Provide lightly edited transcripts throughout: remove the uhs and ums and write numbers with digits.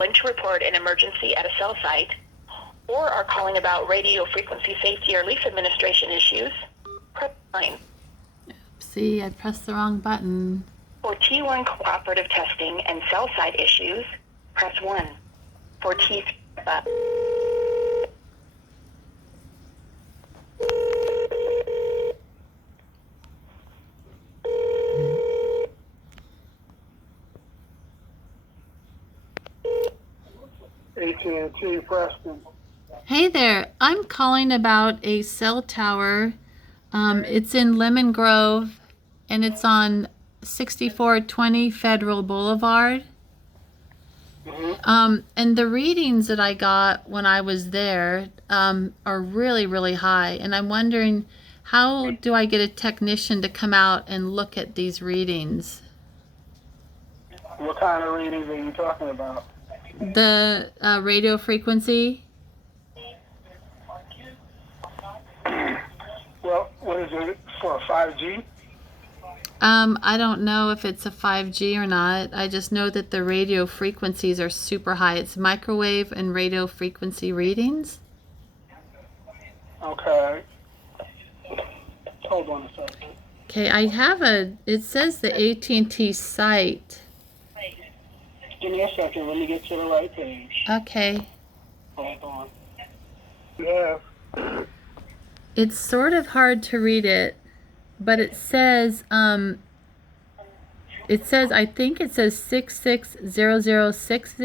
calling to report an emergency at a cell site, or are calling about radio frequency safety or lease administration issues, press 9. See, I pressed the wrong button. For T1 cooperative testing and cell site issues, press 1. For T3, AT&T Preston. Hey there, I'm calling about a cell tower. It's in Lemon Grove, and it's on 6420 Federal Boulevard. And the readings that I got when I was there are really, really high. And I'm wondering, how do I get a technician to come out and look at these readings? What kind of readings are you talking about? The radio frequency? Well, what is it for, 5G? I don't know if it's a 5G or not. I just know that the radio frequencies are super high. It's microwave and radio frequency readings. Okay. Hold on a second. Okay, I have it says the AT&T site. Give me a second. Let me get to the right page. Okay. Hold on. Yeah. It's sort of hard to read it, but it says, I think it says 660060,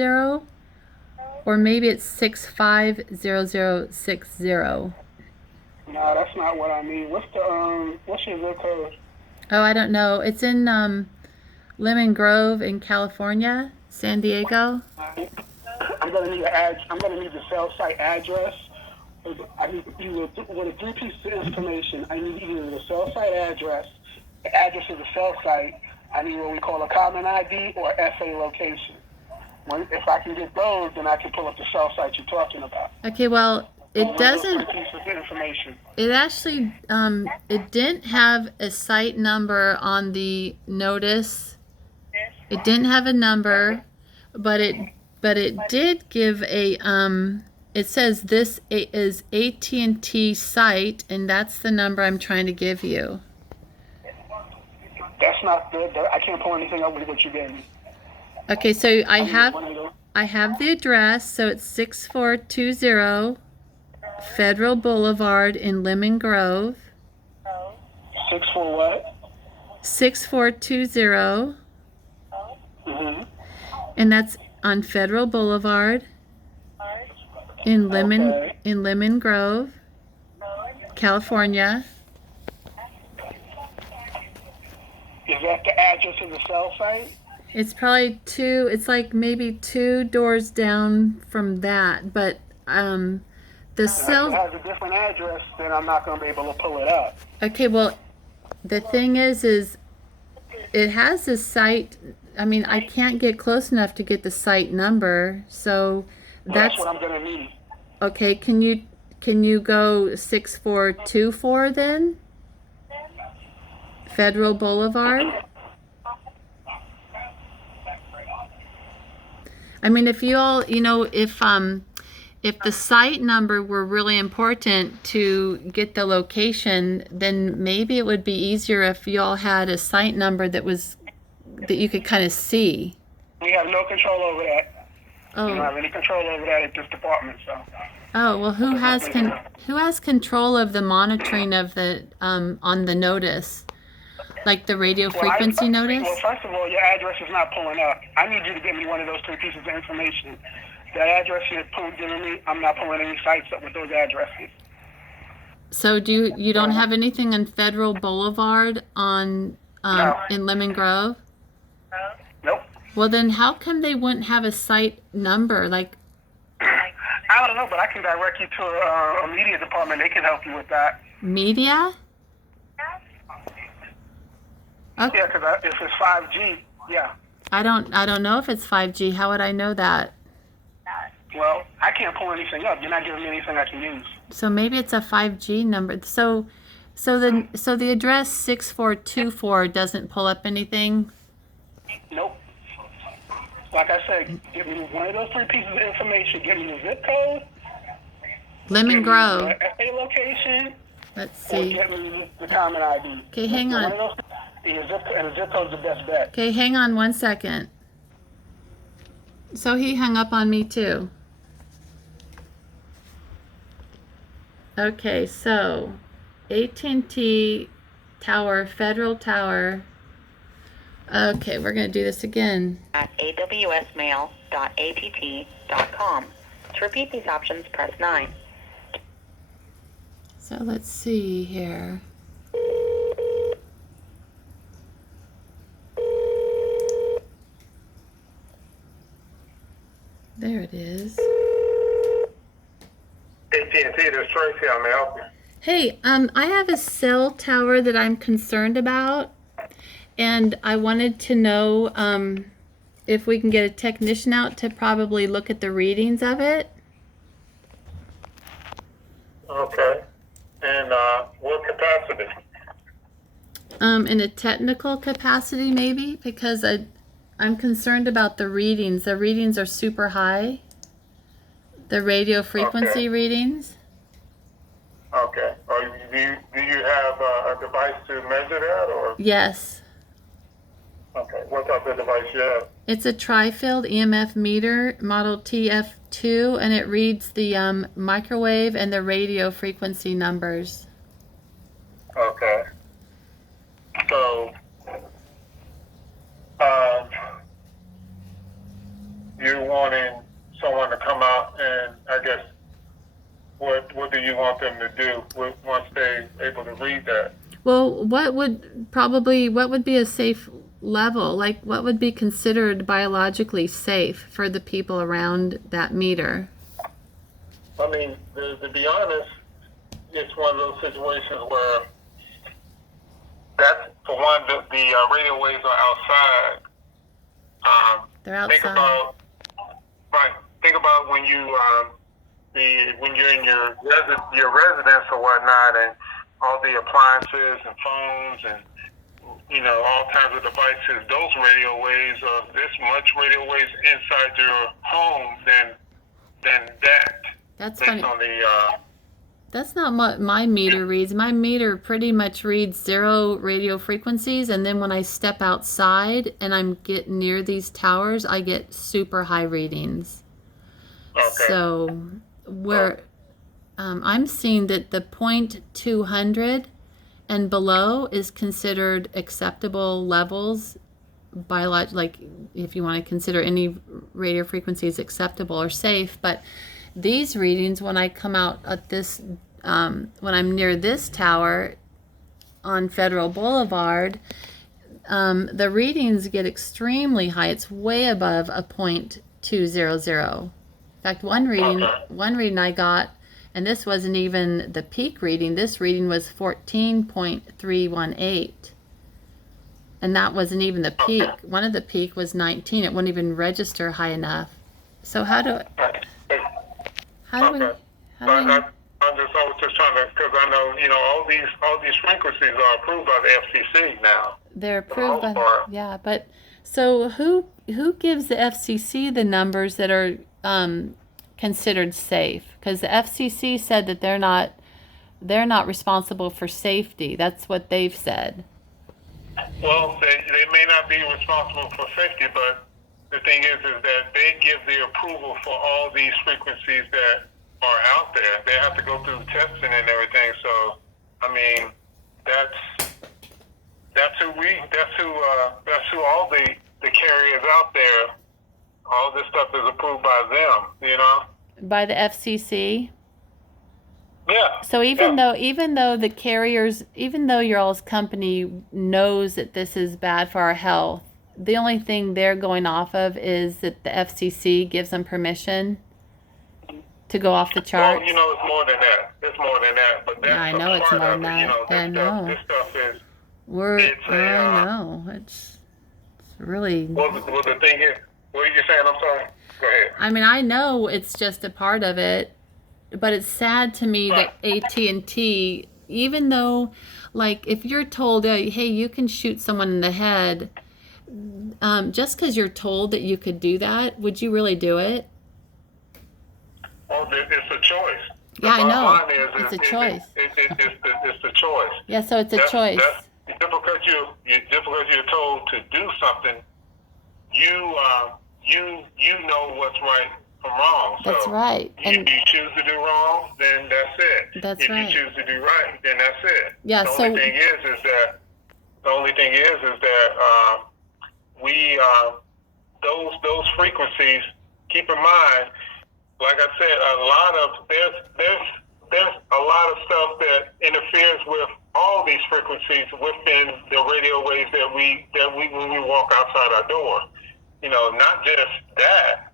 or maybe it's 650060. No, that's not what I mean. What's your zip code? Oh, I don't know. It's in Lemon Grove in California, San Diego. I'm gonna need the cell site address. I need either with a 3 pieces of information. I need either the cell site address, the address of the cell site. I need what we call a common ID or SA location. If I can get those, then I can pull up the cell site you're talking about. Okay, well, it doesn't. Information. It actually, it didn't have a site number on the notice. It didn't have a number, but it did give a It says this is AT&T site, and that's the number I'm trying to give you. That's not good. I can't pull anything up with what you gave me. Okay, so I have the address. So it's 6420 Federal Boulevard in Lemon Grove. 64 what? 6420. And that's on Federal Boulevard in Lemon Grove, California. Is that the address of the cell site? It's probably it's like maybe 2 doors down from that, but the cell... If it has a different address, then I'm not going to be able to pull it up. Okay, well, the thing is it has the site. I mean, I can't get close enough to get the site number, so that's what I'm going to need. Okay, can you go 6424 then? Federal Boulevard? I mean, if you all, if the site number were really important to get the location, then maybe it would be easier if you all had a site number that you could kind of see. We have no control over that. Oh. We don't have any control over that at this department, so. Oh, well, who has control of the monitoring of the on the notice? Like the radio frequency notice? Well, first of all, your address is not pulling up. I need you to give me one of those 3 pieces of information. That address you're giving me, I'm not pulling any sites up with those addresses. So you don't have anything on Federal Boulevard in Lemon Grove? Nope. Well, then how come they wouldn't have a site number? Like, I don't know, but I can direct you to a media department. They can help you with that. Media? Okay. Yeah, because if it's 5G, yeah. I don't know if it's 5G. How would I know that? Well, I can't pull anything up. You're not giving me anything I can use. So maybe it's a 5G number. So the address 6424 doesn't pull up anything? Nope. like I said, give me one of those three pieces of information. Give me the zip code, Lemon give me Grove. the FA location, Let's or see. get me the common ID. Okay, hang One on. of those, and the zip code is the best bet. Okay, hang on 1 second. So he hung up on me too. Okay, so AT&T Tower, Federal Tower. Okay, we're going to do this again. At awsmail.att.com. To repeat these options, press 9. So let's see here. There it is. AT&T, this is Tracy. How may I help you? Hey, I have a cell tower that I'm concerned about, and I wanted to know if we can get a technician out to probably look at the readings of it. Okay. And what capacity? In a technical capacity, maybe, because I'm concerned about the readings. The readings are super high. The radio frequency readings. Okay. Do you have a device to measure that, or? Yes. Okay. What type of device you have? It's a tri-field EMF meter, model TF2, and it reads the microwave and the radio frequency numbers. Okay. So, you're wanting someone to come out, and I guess what do you want them to do once they're able to read that? Well, what would be a safe level? Like, what would be considered biologically safe for the people around that meter? I mean, to be honest, it's one of those situations where that's, for one, the radio waves are outside. They're outside. Think about when you when you're in your residence or whatnot, and all the appliances and phones and all kinds of devices. Those radio waves are this much radio waves inside your home than that. That's based funny. on the That's not what my meter reads. My meter pretty much reads 0 radio frequencies, and then when I step outside and I'm getting near these towers, I get super high readings. Okay. So I'm seeing that the 0.200 and below is considered acceptable levels like if you want to consider any radio frequencies acceptable or safe. But these readings, when I come out at this, when I'm near this tower on Federal Boulevard, the readings get extremely high. It's way above a 0.200. In fact, one reading I got, and this wasn't even the peak reading. This reading was 14.318. And that wasn't even the peak. One of the peak was 19. It wouldn't even register high enough. So how do we? I was just trying to, because I know all these frequencies are approved by the FCC now. They're approved by but so who gives the FCC the numbers that are considered safe? Because the FCC said that they're not responsible for safety. That's what they've said. Well, they may not be responsible for safety, but the thing is that they give the approval for all these frequencies that are out there. They have to go through testing and everything. So, I mean, that's who all the carriers out there. All this stuff is approved by them. By the FCC. Yeah. So even though the carriers, even though your all's company knows that this is bad for our health, the only thing they're going off of is that the FCC gives them permission to go off the charts. Well, it's more than that. It's more than that. But that's I know it's more than that. I know. This stuff is. I know. It's really. Well, the thing is, what are you saying? I'm sorry. Go ahead. I mean, I know it's just a part of it, but it's sad to me that AT&T, even though, like, if you're told, hey, you can shoot someone in the head, just because you're told that you could do that, would you really do it? Well, it's a choice. The Yeah, I bottom know. line It's a choice. It's the choice. Yeah, so it's a choice. Just because you're told to do something, you know what's right from wrong. That's So right. if And you choose to do wrong, then that's it. That's if right. you choose to do right, then that's it. Yeah, The so- only thing is that we those frequencies. Keep in mind, like I said, there's a lot of stuff that interferes with all these frequencies within the radio waves that we when we walk outside our door. You know, not just that.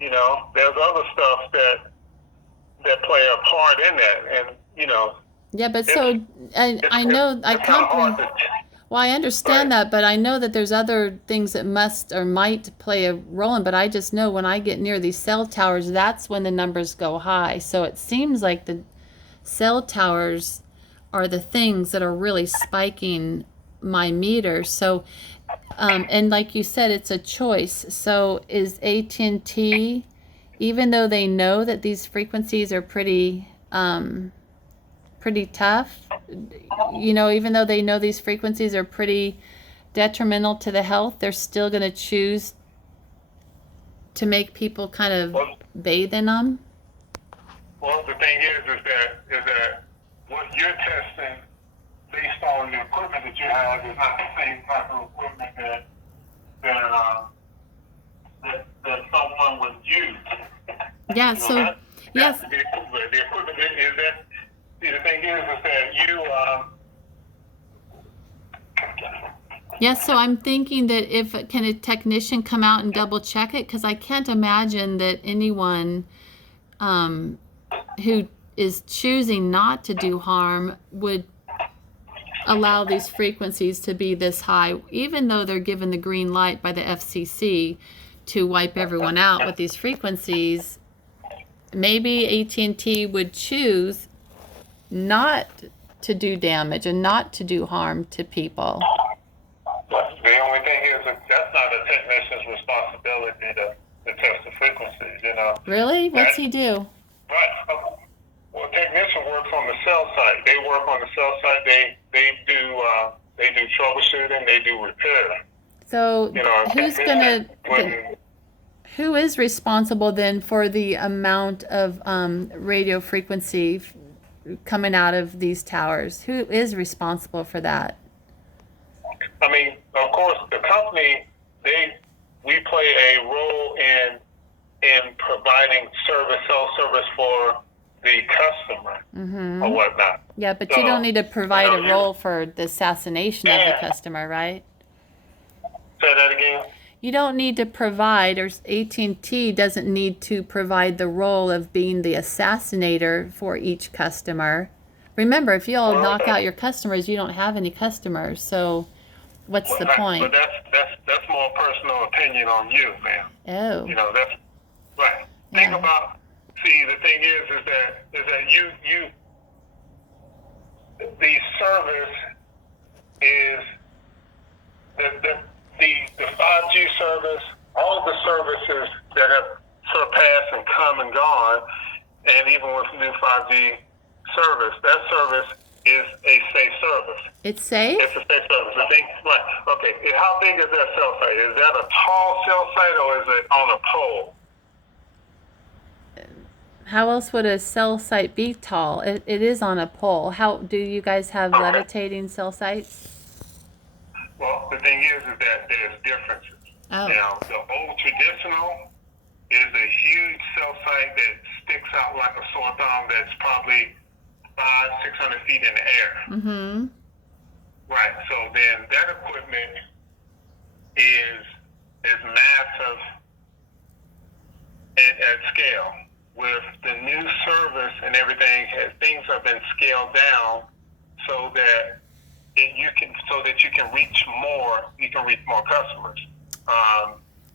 You know, there's other stuff that play a part in that, and you know. yeah, but so I know I it's kinda hard comprehend. to- Well, I understand that, but I know that there's other things that must or might play a role in, but I just know when I get near these cell towers, that's when the numbers go high. So it seems like the cell towers are the things that are really spiking my meter. So, and like you said, it's a choice. So is AT&T, even though they know that these frequencies are pretty tough, you know, even though they know these frequencies are pretty detrimental to the health, they're still going to choose to make people kind of bathe in them? Well, the thing is that what you're testing based on the equipment that you have is not the same type of equipment that someone would use. Yeah, You know, so, yes. the equipment is that. See, the thing is that you. Yes, so I'm thinking that can a technician come out and double check it? Because I can't imagine that anyone who is choosing not to do harm would allow these frequencies to be this high, even though they're given the green light by the FCC to wipe everyone out with these frequencies. Maybe AT&T would choose not to do damage and not to do harm to people. The only thing is that that's not a technician's responsibility to test the frequencies. You know. Really? What's he do? Right. Well, a technician works on the cell site. They work on the cell site. They do troubleshooting. They do repair. So You know, who is responsible then for the amount of radio frequency coming out of these towers? Who is responsible for that? I mean, of course, the company we play a role in providing cell service for the customer or whatnot. Yeah, but you don't need to provide a role for the assassination of the customer, right? Say that again. You don't need to provide, or AT&T doesn't need to provide the role of being the assassinator for each customer. Remember, if you all knock out your customers, you don't have any customers. So, what's the point? But that's more personal opinion on you, ma'am. Oh. You know, that's right. Yeah. Think about. See, the thing is that you the service is the 5G service, all the services that have surpassed and come and gone, and even with new 5G service, that service is a safe service. It's safe? It's a safe service. The thing, right? Okay. How big is that cell site? Is that a tall cell site or is it on a pole? How else would a cell site be tall? It is on a pole. How do you guys have levitating cell sites? Well, the thing is that there's differences. Oh. Now, the old traditional is a huge cell site that sticks out like a sore thumb that's probably 500-600 feet in the air. Mm-hmm. Right. So then that equipment is massive at scale. With the new service and everything, things have been scaled down so that you can reach more. You can reach more customers.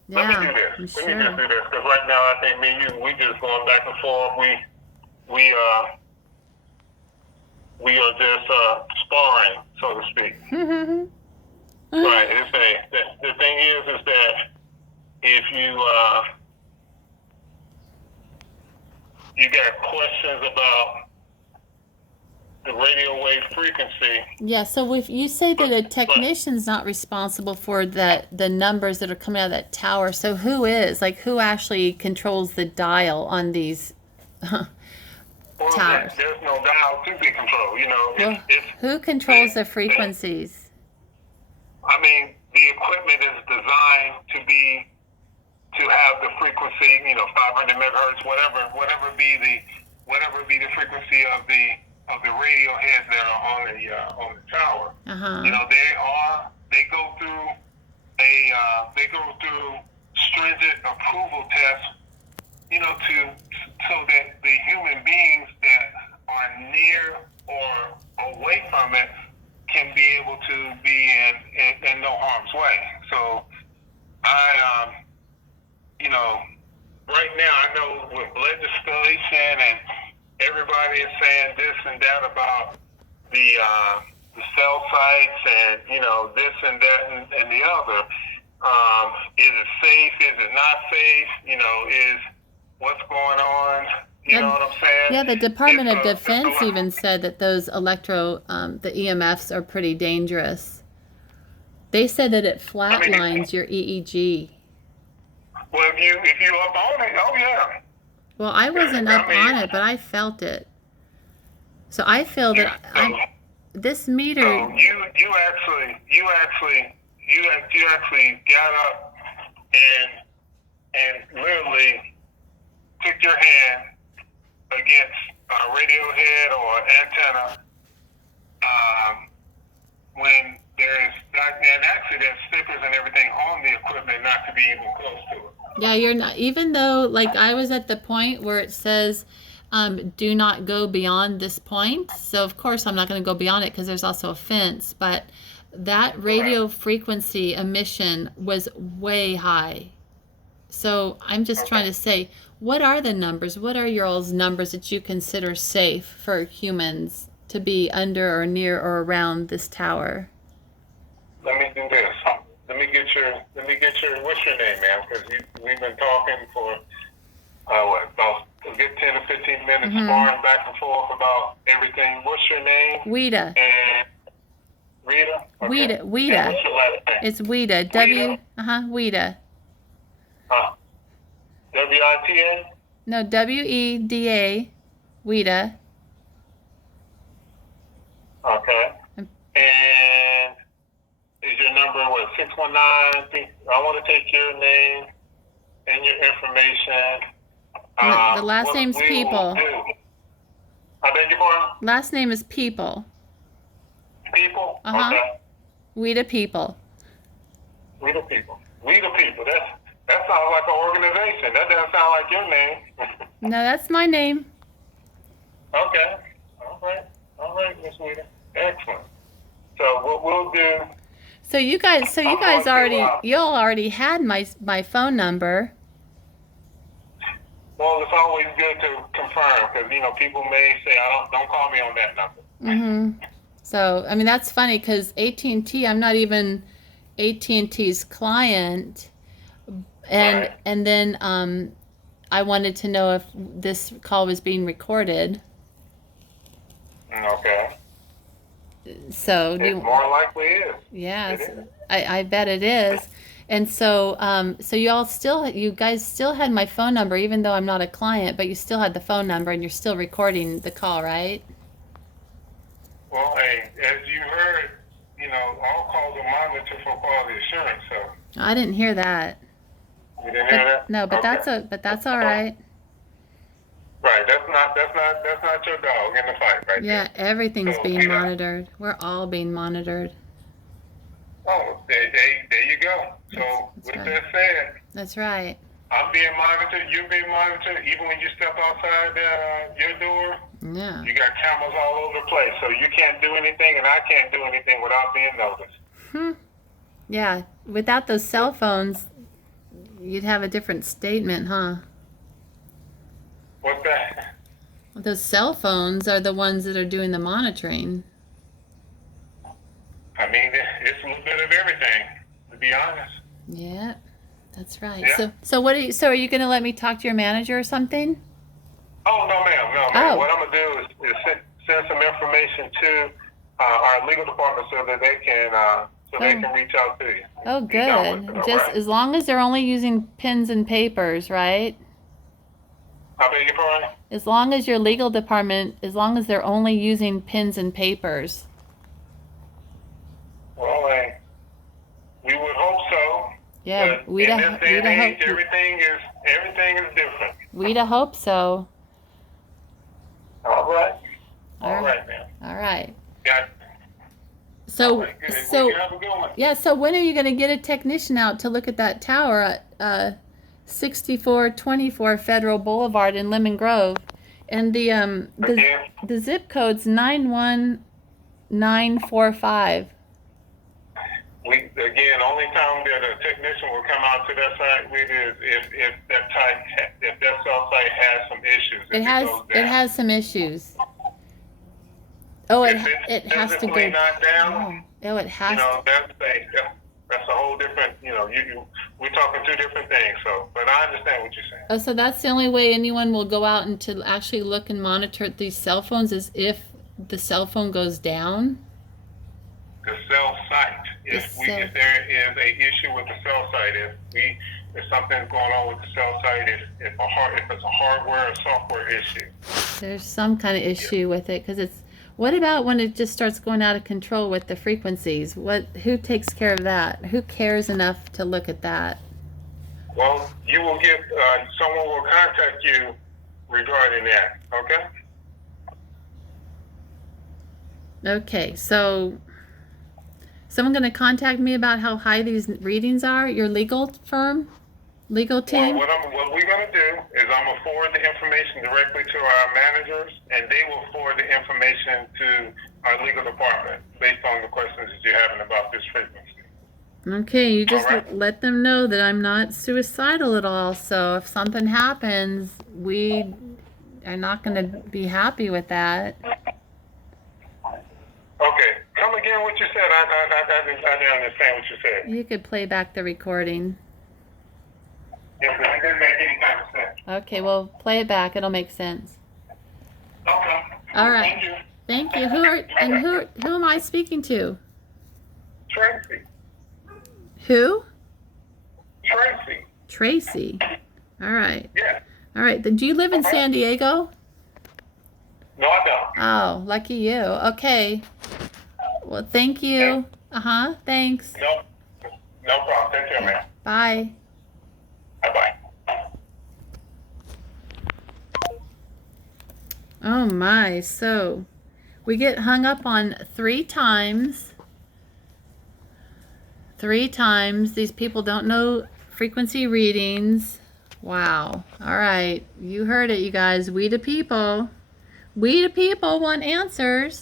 Let me do this. Sure. Let me just do this because right now I think me and you we just going back and forth. We are just sparring, so to speak. Right. The thing is that if you got questions about the radio wave frequency. Yeah, so if you say that a technician's not responsible for the numbers that are coming out of that tower, so who is? Like, who actually controls the dial on these towers? There's no dial to be controlled. Well, who controls the frequencies? I mean, the equipment is designed to have the frequency, 500 megahertz, whatever be the frequency of the radio heads that are on the tower. They go through stringent approval tests, so that the human beings that are near or away from it can be able to be in no harm's way. So right now I know with legislation and everybody is saying this and that about the cell sites and this and that and the other. Is it safe? Is it not safe? Is what's going on? You know what I'm saying? Yeah, the Department of Defense even said that those the EMFs are pretty dangerous. They said that it flatlines your EEG. Well, if you up on it, oh yeah. Well, I wasn't up on it, but I felt it. So I feel that this meter. So you actually got up and literally took your hand against a radio head or antenna when there is, and actually there's stickers and everything on the equipment not to be even close to it. Yeah, you're not, even though, like, I was at the point where it says, do not go beyond this point. So, of course, I'm not going to go beyond it because there's also a fence. But that radio frequency emission was way high. So I'm just trying to say, what are the numbers? What are your all's numbers that you consider safe for humans to be under or near or around this tower? Let me do this. Let me get your, what's your name, ma'am? Because we've been talking for, about a good 10 or 15 minutes, sparring back and forth about everything. What's your name? Wida. And Rita? Okay. Wida. And what's your last name? It's Wida. Wida. W-I-T-A? No, W-E-D-A. Wida. Okay. And is your number, 619? I want to take your name and your information. The last name's People. I beg your pardon? Last name is People. People? Uh-huh. Okay. Wida People. Wida People. Wida People. That sounds like an organization. That doesn't sound like your name. No, that's my name. Okay. All right, Miss Wida. Excellent. So what we'll do. So you guys y'all already had my phone number. Well, it's always good to confirm because people may say, don't call me on that number. Mm-hmm. So I mean that's funny because AT&T, I'm not even AT&T's client, and then I wanted to know if this call was being recorded. Okay. So it more likely is. Yes, I bet it is. And so so you guys still had my phone number even though I'm not a client, but you still had the phone number and you're still recording the call, right? Well, hey, as you heard, all calls are monitored for quality assurance. So I didn't hear that. You didn't hear that? No, but that's all right. Right, that's not your dog in the fight, right? Yeah, everything's being monitored. We're all being monitored. Oh, there you go. So with that said, that's right. I'm being monitored. You're being monitored. Even when you step outside your door, yeah, you got cameras all over the place. So you can't do anything, and I can't do anything without being noticed. Yeah, without those cell phones, you'd have a different statement, huh? What's that? Those cell phones are the ones that are doing the monitoring. I mean, it's a little bit of everything. be honest. Yeah, that's right. Yeah. So what are you? So are you going to let me talk to your manager or something? Oh, no, ma'am. No, ma'am. Oh. What I'm going to do is send some information to our legal department so that they can reach out to you. Oh, Be done with good. it, all Just right? as long as they're only using pens and papers, right? I beg your pardon? As long as your legal department, as long as they're only using pens and papers. Well, we would hope so. Yeah, But in this day and age, hope. everything is different. We'd hope so. All right. All All right, ma'am. All right. Got So, it. Good. so Well, you have a good one. yeah. So when are you going to get a technician out to look at that tower at 6424 Federal Boulevard in Lemon Grove, and the Again? zip code's 91945. Only time that a technician will come out to that site with is if that cell site has some issues. It has some issues. Oh, it has to physically go not down. Oh, it has to. That's a whole different. We're talking two different things. So, but I understand what you're saying. Oh, so that's the only way anyone will go out and to actually look and monitor these cell phones is if the cell phone goes down? The cell site. If there is a issue with the cell site, if something's going on with the cell site, if it's a hardware or software issue. There's some kind of issue with it because it's. What about when it just starts going out of control with the frequencies? Who takes care of that? Who cares enough to look at that? Well, you will get someone will contact you regarding that. Okay. Okay, so someone going to contact me about how high these readings are? Your legal firm? Legal team? Well, what we're going to do is I'm going to forward the information directly to our managers, and they will forward the information to our legal department based on the questions that you're having about this frequency. Okay, you just right. let them know that I'm not suicidal at all. So if something happens, we are not going to be happy with that. Okay, come again what you said. I didn't understand what you said. You could play back the recording. Yes, it didn't make any kind of sense. Okay, well, play it back. It'll make sense. Okay. All right. Thank you. Thank you. Who am I speaking to? Tracy. Who? Tracy. Tracy. All right. Yeah. All right. Do you live in San Diego? No, I don't. Oh, lucky you. Okay. Well, thank you. Thanks. No problem. Take care, man. Bye. Bye-bye. Oh my, so we get hung up on 3 times. 3 times. These people don't know frequency readings. Wow. All right. You heard it, you guys. We the people want answers.